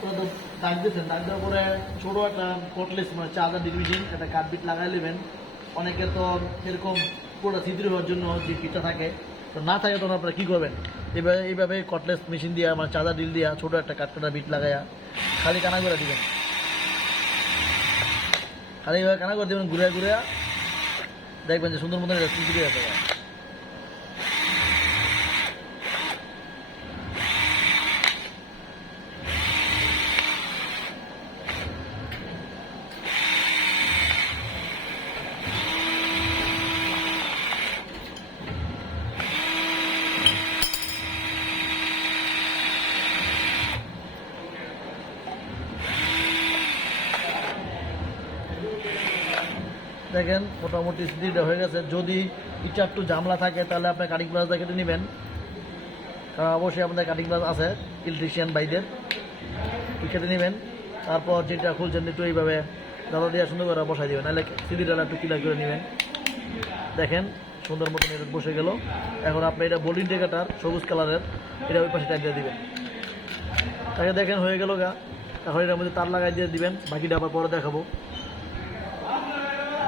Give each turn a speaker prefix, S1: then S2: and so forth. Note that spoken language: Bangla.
S1: আপনারা তো দাগ দিয়েছেন দাগ দেওয়ার পরে ছোটো একটা কটলেস মানে চার্জার ডিভিশন একটা কাঠবিট লাগাই নেবেন। অনেকে তো এরকম পুরো ছিদ্র হওয়ার জন্য যে পিঠটা থাকে, তো না থাকে তখন আপনারা কী করবেন? এইভাবে এইভাবে কটলেস মেশিন দিয়া মানে চার্জার ডিল দিয়া, ছোটো একটা কাঠকাটা বিট লাগাইয়া খালি কানা করে দিবেন। খালি এইভাবে কানা করে দেবেন ঘুরে ঘুরে দেখবেন যে সুন্দর মতন এটা ছিদ্র হয়ে যাবে দেখেন, মোটামুটি স্থিতিটা হয়ে গেছে। যদি ইচ্ছা একটু জামলা থাকে, তাহলে আপনি কাটিং প্লাস কেটে নেবেন। কারণ অবশ্যই আপনাদের কাটিং প্লাস আছে ইলেকট্রিশিয়ান বাইদের কেটে নেবেন। তারপর যেটা খুলছেন একটু এইভাবে দাদা দিয়ে সুন্দর করে বসাই দেবেন। নাহলে সিলিটা একটু ক্লিয়ার করে নেবেন। দেখেন, সুন্দর মতন এটা বসে গেল। এখন আপনি এটা বোল্ডিং ডেকাটার সবুজ কালারের, এটা ওই পাশে টাইপ দিয়ে দেবেন। তাকে দেখেন, হয়ে গেল গা। এখন এটার মধ্যে তার লাগাই দিয়ে দিবেন। বাকিটা আবার পরে দেখাবো।